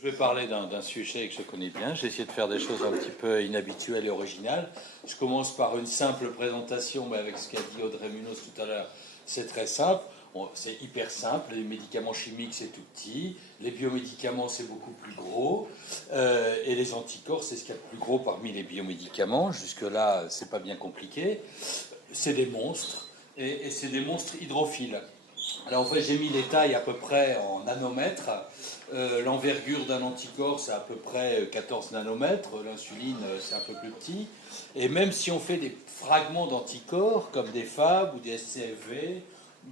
Je vais parler d'un sujet que je connais bien. J'ai essayé de faire des choses un petit peu inhabituelles et originales. Je commence par une simple présentation, mais avec ce qu'a dit Audrey Munoz tout à l'heure, c'est très simple. C'est hyper simple. Les médicaments chimiques, c'est tout petit. Les biomédicaments, c'est beaucoup plus gros. Et les anticorps, c'est ce qu'il y a de plus gros parmi les biomédicaments. Jusque-là, c'est pas bien compliqué. C'est des monstres. Et c'est des monstres hydrophiles. Alors en fait, j'ai mis les tailles à peu près en nanomètres. L'envergure d'un anticorps, c'est à peu près 14 nanomètres. L'insuline, c'est un peu plus petit. Et même si on fait des fragments d'anticorps, comme des Fab ou des SCFV,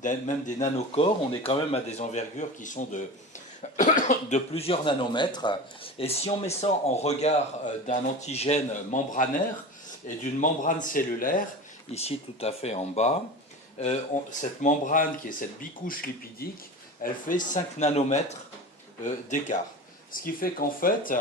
même des nanocorps, on est quand même à des envergures qui sont de plusieurs nanomètres. Et si on met ça en regard d'un antigène membranaire et d'une membrane cellulaire, ici tout à fait en bas, cette membrane qui est cette bicouche lipidique, elle fait 5 nanomètres d'écart. Ce qui fait qu'en fait,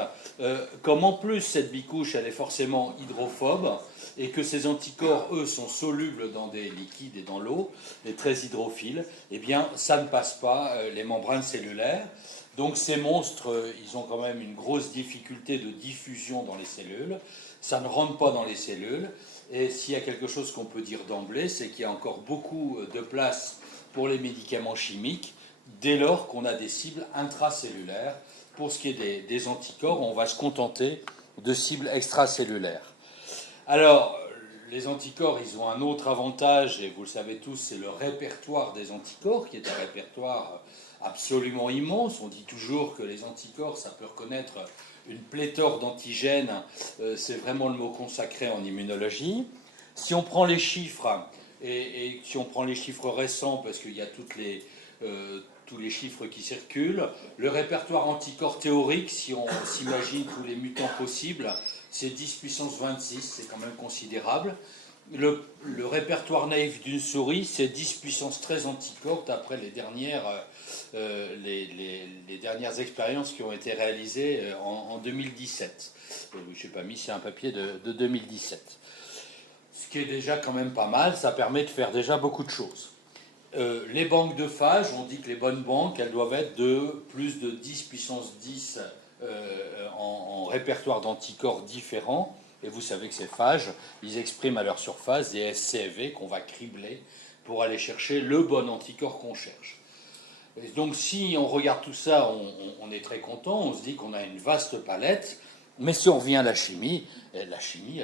comme en plus cette bicouche elle est forcément hydrophobe et que ces anticorps, eux, sont solubles dans des liquides et dans l'eau, et très hydrophiles, eh bien ça ne passe pas les membranes cellulaires. Donc ces monstres, ils ont quand même une grosse difficulté de diffusion dans les cellules. Ça ne rentre pas dans les cellules. Et s'il y a quelque chose qu'on peut dire d'emblée, c'est qu'il y a encore beaucoup de place pour les médicaments chimiques dès lors qu'on a des cibles intracellulaires. Pour ce qui est des anticorps, on va se contenter de cibles extracellulaires. Alors, les anticorps, ils ont un autre avantage, et vous le savez tous, c'est le répertoire des anticorps, qui est un répertoire absolument immense. On dit toujours que les anticorps, ça peut reconnaître une pléthore d'antigènes. C'est vraiment le mot consacré en immunologie. Si on prend les chiffres, et si on prend les chiffres récents, parce qu'il y a tous les chiffres qui circulent, le répertoire anticorps théorique, si on s'imagine tous les mutants possibles, c'est 10 puissance 26, c'est quand même considérable. Le répertoire naïf d'une souris, c'est 10 puissance 13 anticorps, d'après les dernières expériences qui ont été réalisées en 2017. Je n'ai pas mis, c'est un papier de 2017. Ce qui est déjà quand même pas mal, ça permet de faire déjà beaucoup de choses. Les banques de phage, on dit que les bonnes banques, elles doivent être de plus de 10 puissance 10 en répertoire d'anticorps différents. Et vous savez que ces phages, ils expriment à leur surface des SCFV qu'on va cribler pour aller chercher le bon anticorps qu'on cherche. Et donc si on regarde tout ça, on est très content, on se dit qu'on a une vaste palette, mais si on revient à la chimie, elle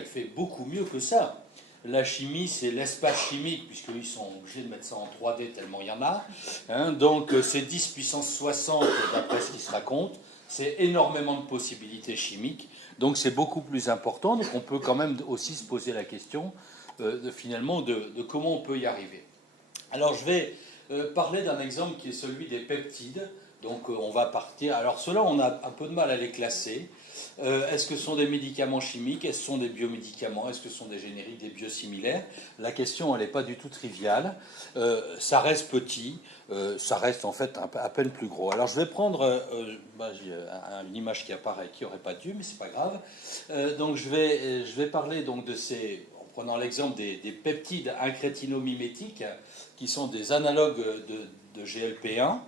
fait beaucoup mieux que ça. La chimie, c'est l'espace chimique, puisqu'ils sont obligés de mettre ça en 3D tellement il y en a. Donc c'est 10 puissance 60 d'après ce qui se raconte. C'est énormément de possibilités chimiques. Donc c'est beaucoup plus important. Donc on peut quand même aussi se poser la question finalement de comment on peut y arriver. Alors je vais parler d'un exemple qui est celui des peptides. Donc on va partir. Alors ceux-là, on a un peu de mal à les classer. Est-ce que ce sont des médicaments chimiques? Est-ce que ce sont des biomédicaments? Est-ce que ce sont des génériques, des biosimilaires? La question, elle n'est pas du tout triviale. Ça reste petit, ça reste en fait à peine plus gros. Alors je vais prendre j'ai une image qui apparaît qui n'aurait pas dû, mais c'est pas grave. Donc je vais parler donc de ces, en prenant l'exemple des peptides incrétinomimétiques, qui sont des analogues de GLP-1.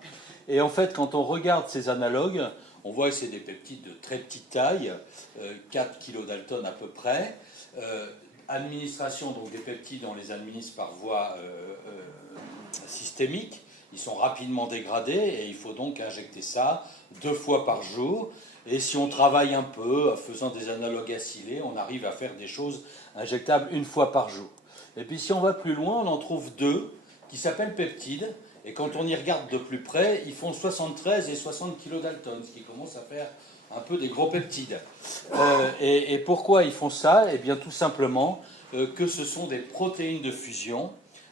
Et en fait, quand on regarde ces analogues, on voit que c'est des peptides de très petite taille, 4 kilodaltons à peu près. Administration, donc des peptides, on les administre par voie systémique. Ils sont rapidement dégradés et il faut donc injecter ça 2 fois par jour. Et si on travaille un peu, en faisant des analogues acylés, on arrive à faire des choses injectables 1 fois par jour. Et puis si on va plus loin, on en trouve 2 qui s'appellent peptides. Et quand on y regarde de plus près, ils font 73 et 60 kilodaltons, ce qui commence à faire un peu des gros peptides. Et pourquoi ils font ça? Eh bien tout simplement que ce sont des protéines de fusion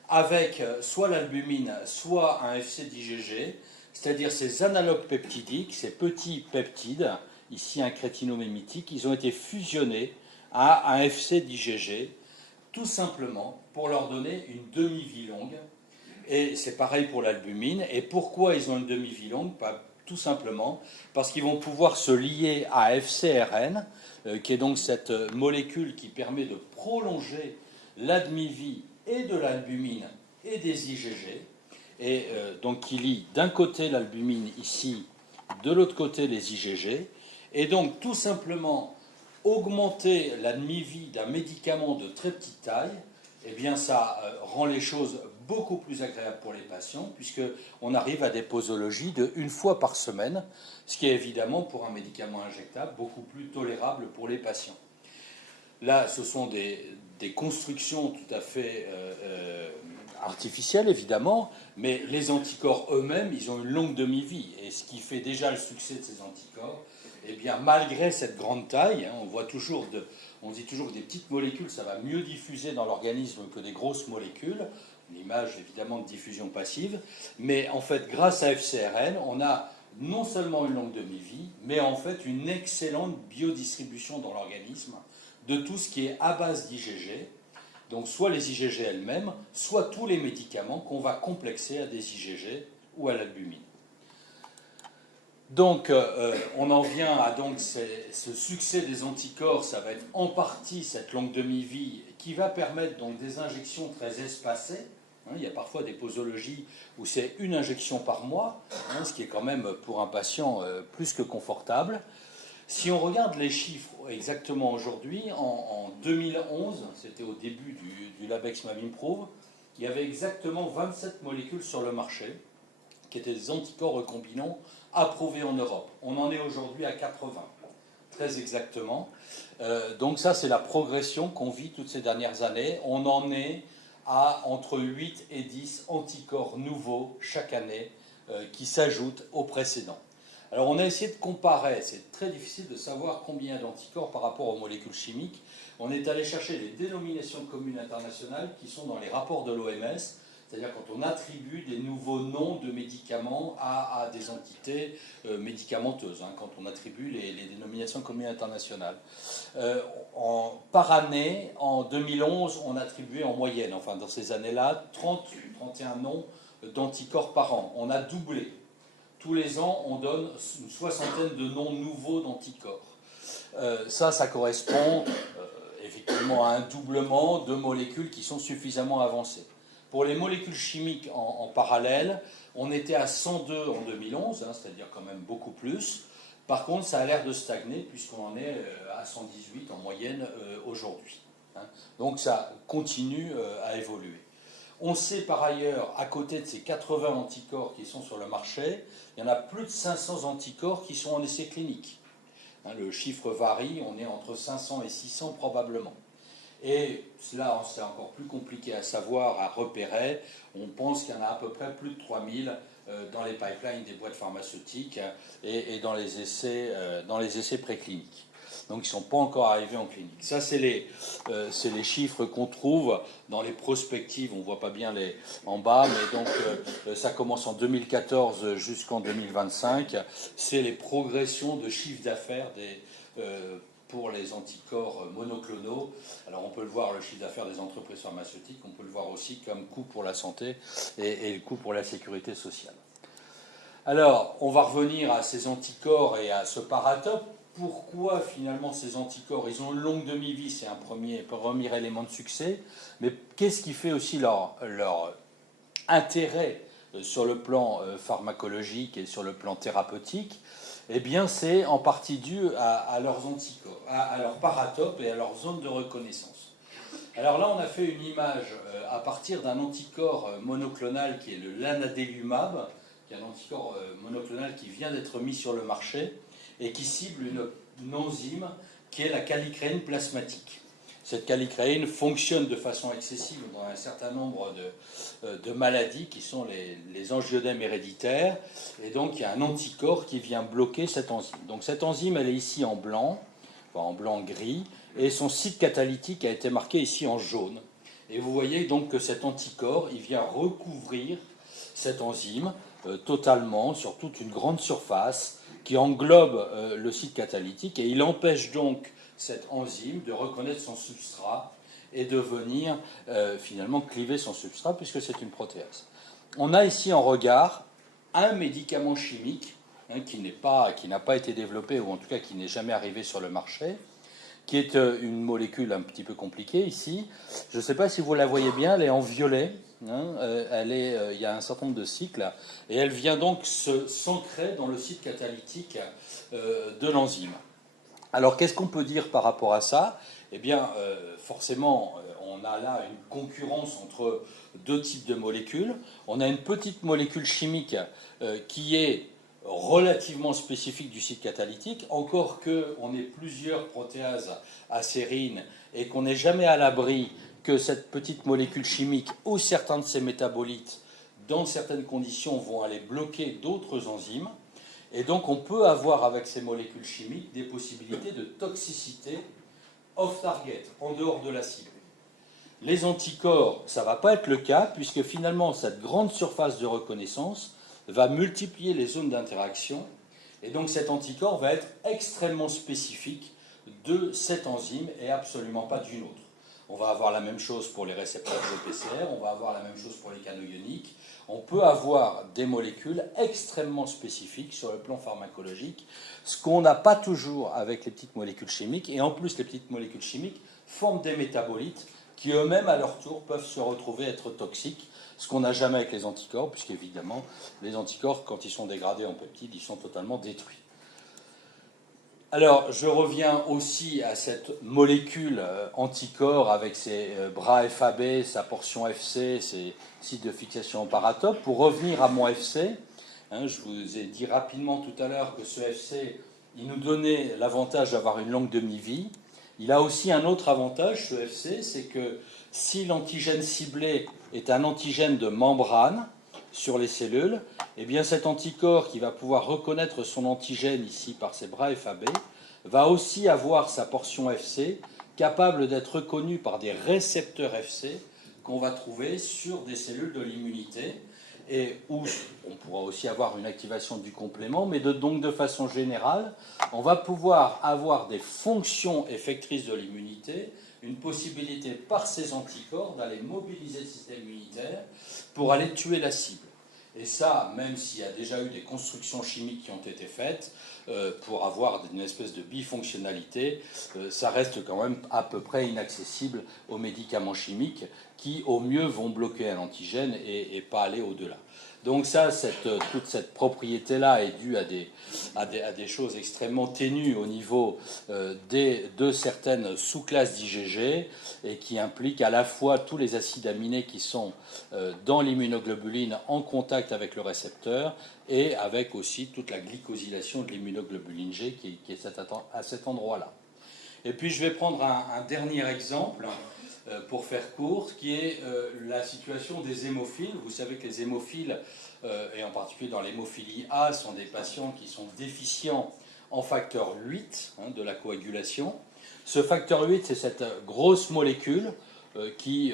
avec soit l'albumine, soit un FC d'IgG, c'est-à-dire ces analogues peptidiques, ces petits peptides, ici un crétinomémitique, ils ont été fusionnés à un FC d'IgG, tout simplement pour leur donner une demi-vie longue. Et c'est pareil pour l'albumine. Et pourquoi ils ont une demi-vie longue? Tout simplement parce qu'ils vont pouvoir se lier à FcRn, qui est donc cette molécule qui permet de prolonger la demi-vie et de l'albumine et des IgG, et donc qui lie d'un côté l'albumine ici de l'autre côté les IgG, et donc tout simplement augmenter la demi-vie d'un médicament de très petite taille, eh bien ça rend les choses beaucoup plus agréables pour les patients, puisqu'on arrive à des posologies de 1 fois par semaine, ce qui est évidemment pour un médicament injectable beaucoup plus tolérable pour les patients. Là, ce sont des constructions tout à fait artificielles, évidemment, mais les anticorps eux-mêmes, ils ont une longue demi-vie. Et ce qui fait déjà le succès de ces anticorps, eh bien, malgré cette grande taille, hein, on dit toujours que des petites molécules, ça va mieux diffuser dans l'organisme que des grosses molécules, une image évidemment de diffusion passive, mais en fait, grâce à FcRn, on a non seulement une longue demi-vie, mais en fait une excellente biodistribution dans l'organisme de tout ce qui est à base d'IgG, donc soit les IgG elles-mêmes, soit tous les médicaments qu'on va complexer à des IgG ou à l'albumine. Donc on en vient à donc ce succès des anticorps, ça va être en partie cette longue demi-vie qui va permettre donc des injections très espacées. Il y a parfois des posologies où c'est une injection par mois, ce qui est quand même pour un patient plus que confortable. Si on regarde les chiffres exactement aujourd'hui, en 2011, c'était au début du Labex Mavimprove, il y avait exactement 27 molécules sur le marché qui étaient des anticorps recombinants approuvés en Europe. On en est aujourd'hui à 80, très exactement. Donc ça, c'est la progression qu'on vit toutes ces dernières années. On en est à entre 8 et 10 anticorps nouveaux chaque année qui s'ajoutent aux précédents. Alors on a essayé de comparer, c'est très difficile de savoir combien d'anticorps par rapport aux molécules chimiques. On est allé chercher les dénominations communes internationales qui sont dans les rapports de l'OMS, c'est-à-dire quand on attribue des nouveaux noms de médicaments à des entités médicamenteuses, quand on attribue les dénominations communes internationales. Par année, en 2011, on attribuait en moyenne, enfin dans ces années-là, 30-31 noms d'anticorps par an. On a doublé. Tous les ans, on donne une soixantaine de noms nouveaux d'anticorps. Ça correspond effectivement à un doublement de molécules qui sont suffisamment avancées. Pour les molécules chimiques en parallèle, on était à 102 en 2011, c'est-à-dire quand même beaucoup plus. Par contre, ça a l'air de stagner puisqu'on en est à 118 en moyenne aujourd'hui. Donc ça continue à évoluer. On sait par ailleurs, à côté de ces 80 anticorps qui sont sur le marché, il y en a plus de 500 anticorps qui sont en essai clinique. Le chiffre varie, on est entre 500 et 600 probablement. Et là, c'est encore plus compliqué à savoir, à repérer. On pense qu'il y en a à peu près plus de 3000 dans les pipelines des boîtes pharmaceutiques et dans les essais précliniques. Donc ils ne sont pas encore arrivés en clinique. Ça, c'est les chiffres qu'on trouve dans les prospectives. On ne voit pas bien en bas, mais donc ça commence en 2014 jusqu'en 2025. C'est les progressions de chiffre d'affaires pour les anticorps monoclonaux. Alors on peut le voir, le chiffre d'affaires des entreprises pharmaceutiques, on peut le voir aussi comme coût pour la santé et le coût pour la sécurité sociale. Alors, on va revenir à ces anticorps et à ce paratope. Pourquoi finalement ces anticorps? Ils ont une longue demi-vie, c'est un premier élément de succès, mais qu'est-ce qui fait aussi leur intérêt sur le plan pharmacologique et sur le plan thérapeutique? Eh bien, c'est en partie dû à leurs anticorps, à leurs paratopes et à leur zone de reconnaissance. Alors là, on a fait une image à partir d'un anticorps monoclonal qui est le lanadelumab, qui est un anticorps monoclonal qui vient d'être mis sur le marché et qui cible une enzyme qui est la kallicréine plasmatique. Cette kallicréine fonctionne de façon excessive dans un certain nombre de maladies qui sont les angioedèmes héréditaires, et donc il y a un anticorps qui vient bloquer cette enzyme. Donc cette enzyme, elle est ici en blanc, enfin en blanc-gris, et son site catalytique a été marqué ici en jaune. Et vous voyez donc que cet anticorps, il vient recouvrir cette enzyme totalement sur toute une grande surface qui englobe le site catalytique, et il empêche donc cette enzyme de reconnaître son substrat et de venir finalement cliver son substrat puisque c'est une protéase. On a ici en regard un médicament chimique qui n'a pas été développé, ou en tout cas qui n'est jamais arrivé sur le marché, qui est une molécule un petit peu compliquée ici. Je ne sais pas si vous la voyez bien, elle est en violet. hein, il y a un certain nombre de cycles, et elle vient donc s'ancrer dans le site catalytique de l'enzyme. Alors, qu'est-ce qu'on peut dire par rapport à ça? Eh bien, forcément, on a là une concurrence entre deux types de molécules. On a une petite molécule chimique qui est relativement spécifique du site catalytique, encore qu'on ait plusieurs protéases acérines et qu'on n'est jamais à l'abri que cette petite molécule chimique ou certains de ses métabolites, dans certaines conditions, vont aller bloquer d'autres enzymes. Et donc on peut avoir avec ces molécules chimiques des possibilités de toxicité off-target, en dehors de la cible. Les anticorps, ça ne va pas être le cas, puisque finalement cette grande surface de reconnaissance va multiplier les zones d'interaction, et donc cet anticorps va être extrêmement spécifique de cette enzyme et absolument pas d'une autre. On va avoir la même chose pour les récepteurs de PCR, on va avoir la même chose pour les canaux ioniques. On peut avoir des molécules extrêmement spécifiques sur le plan pharmacologique, ce qu'on n'a pas toujours avec les petites molécules chimiques. Et en plus, les petites molécules chimiques forment des métabolites qui eux-mêmes, à leur tour, peuvent se retrouver être toxiques, ce qu'on n'a jamais avec les anticorps, puisqu'évidemment, les anticorps, quand ils sont dégradés en peptides, ils sont totalement détruits. Alors, je reviens aussi à cette molécule anticorps avec ses bras FAB, sa portion FC, ses sites de fixation au paratope. Pour revenir à mon FC, hein, je vous ai dit rapidement tout à l'heure que ce FC, il nous donnait l'avantage d'avoir une longue demi-vie. Il a aussi un autre avantage, ce FC, c'est que si l'antigène ciblé est un antigène de membrane sur les cellules, eh bien cet anticorps qui va pouvoir reconnaître son antigène ici par ses bras FAB va aussi avoir sa portion FC capable d'être reconnue par des récepteurs FC qu'on va trouver sur des cellules de l'immunité et où on pourra aussi avoir une activation du complément, mais donc de façon générale, on va pouvoir avoir des fonctions effectrices de l'immunité, une possibilité par ces anticorps d'aller mobiliser le système immunitaire pour aller tuer la cible. Et ça, même s'il y a déjà eu des constructions chimiques qui ont été faites, pour avoir une espèce de bifonctionnalité, ça reste quand même à peu près inaccessible aux médicaments chimiques qui, au mieux, vont bloquer un antigène et pas aller au-delà. Donc ça, toute cette propriété-là est due à des choses extrêmement ténues au niveau de certaines sous-classes d'IgG et qui impliquent à la fois tous les acides aminés qui sont dans l'immunoglobuline en contact avec le récepteur et avec aussi toute la glycosylation de l'immunoglobuline G qui est à cet endroit-là. Et puis je vais prendre un dernier exemple pour faire court, qui est la situation des hémophiles. Vous savez que les hémophiles, et en particulier dans l'hémophilie A, sont des patients qui sont déficients en facteur 8 de la coagulation. Ce facteur 8, c'est cette grosse molécule qui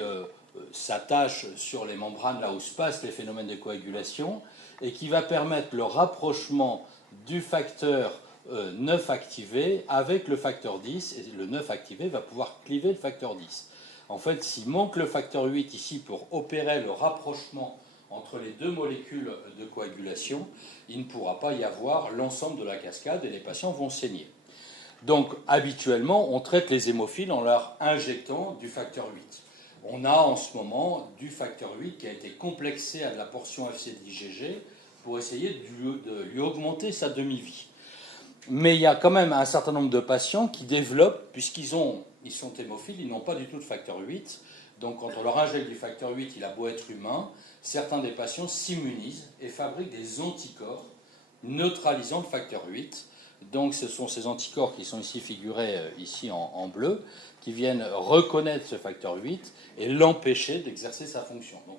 s'attache sur les membranes là où se passent les phénomènes de coagulation et qui va permettre le rapprochement du facteur 9 activé avec le facteur 10, et le 9 activé va pouvoir cliver le facteur 10. En fait, s'il manque le facteur 8 ici pour opérer le rapprochement entre les deux molécules de coagulation, il ne pourra pas y avoir l'ensemble de la cascade et les patients vont saigner. Donc, habituellement, on traite les hémophiles en leur injectant du facteur 8. On a en ce moment du facteur 8 qui a été complexé à de la portion FC de l'IgG pour essayer de lui augmenter sa demi-vie. Mais il y a quand même un certain nombre de patients qui développent, puisqu'ils sont hémophiles, ils n'ont pas du tout de facteur 8. Donc quand on leur injecte du facteur 8, il a beau être humain, certains des patients s'immunisent et fabriquent des anticorps neutralisant le facteur 8. Donc ce sont ces anticorps qui sont ici figurés ici en bleu, qui viennent reconnaître ce facteur 8 et l'empêcher d'exercer sa fonction. Donc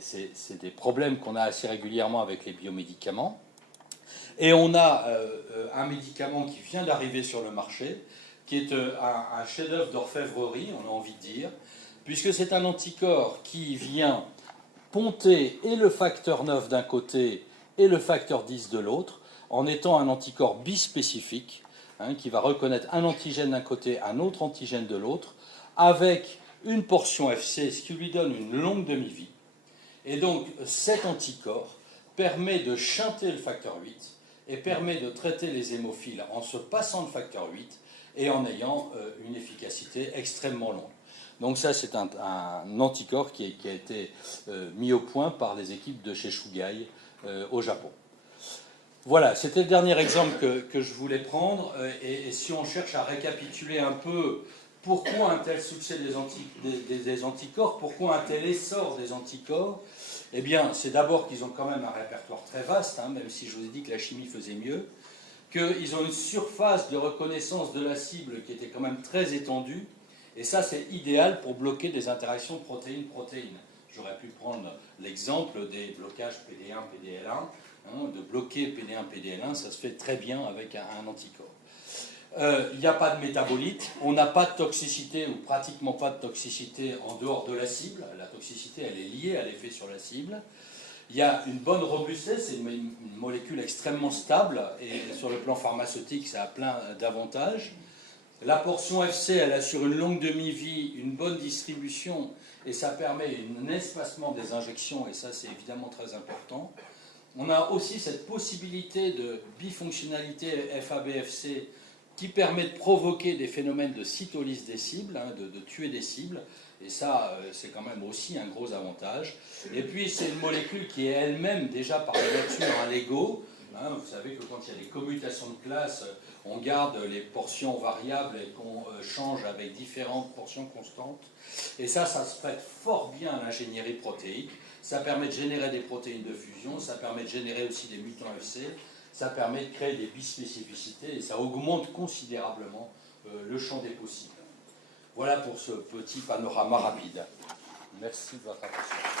c'est des problèmes qu'on a assez régulièrement avec les biomédicaments. Et on a un médicament qui vient d'arriver sur le marché, qui est un chef-d'œuvre d'orfèvrerie, on a envie de dire, puisque c'est un anticorps qui vient ponter et le facteur 9 d'un côté et le facteur 10 de l'autre, en étant un anticorps bispécifique, qui va reconnaître un antigène d'un côté, un autre antigène de l'autre, avec une portion FC, ce qui lui donne une longue demi-vie. Et donc cet anticorps permet de shunter le facteur 8 et permet de traiter les hémophiles en se passant le facteur 8 et en ayant une efficacité extrêmement longue. Donc ça, c'est un anticorps qui a été mis au point par les équipes de chez Chugai au Japon. Voilà, c'était le dernier exemple que je voulais prendre. Et si on cherche à récapituler un peu pourquoi un tel succès des anticorps, pourquoi un tel essor des anticorps, eh bien, c'est d'abord qu'ils ont quand même un répertoire très vaste, hein, même si je vous ai dit que la chimie faisait mieux, qu'ils ont une surface de reconnaissance de la cible qui était quand même très étendue, et ça, c'est idéal pour bloquer des interactions protéine-protéine. J'aurais pu prendre l'exemple des blocages PD1, PDL1, hein, de bloquer PD1, PDL1, ça se fait très bien avec un anticorps. Il n'y a pas de métabolite, on n'a pas de toxicité ou pratiquement pas de toxicité en dehors de la cible. La toxicité, elle est liée à l'effet sur la cible. Il y a une bonne robustesse, c'est une molécule extrêmement stable et sur le plan pharmaceutique, ça a plein d'avantages. La portion FC, elle assure une longue demi-vie, une bonne distribution et ça permet un espacement des injections et ça c'est évidemment très important. On a aussi cette possibilité de bifonctionnalité FABFC qui permet de provoquer des phénomènes de cytolyse des cibles, hein, de tuer des cibles. Et ça, c'est quand même aussi un gros avantage. Et puis, c'est une molécule qui est elle-même, déjà par la nature, un LEGO. Hein, vous savez que quand il y a des commutations de classe, on garde les portions variables et qu'on change avec différentes portions constantes. Et ça se prête fort bien à l'ingénierie protéique. Ça permet de générer des protéines de fusion, ça permet de générer aussi des mutants FC. Ça permet de créer des bispécificités et ça augmente considérablement le champ des possibles. Voilà pour ce petit panorama rapide. Merci de votre attention.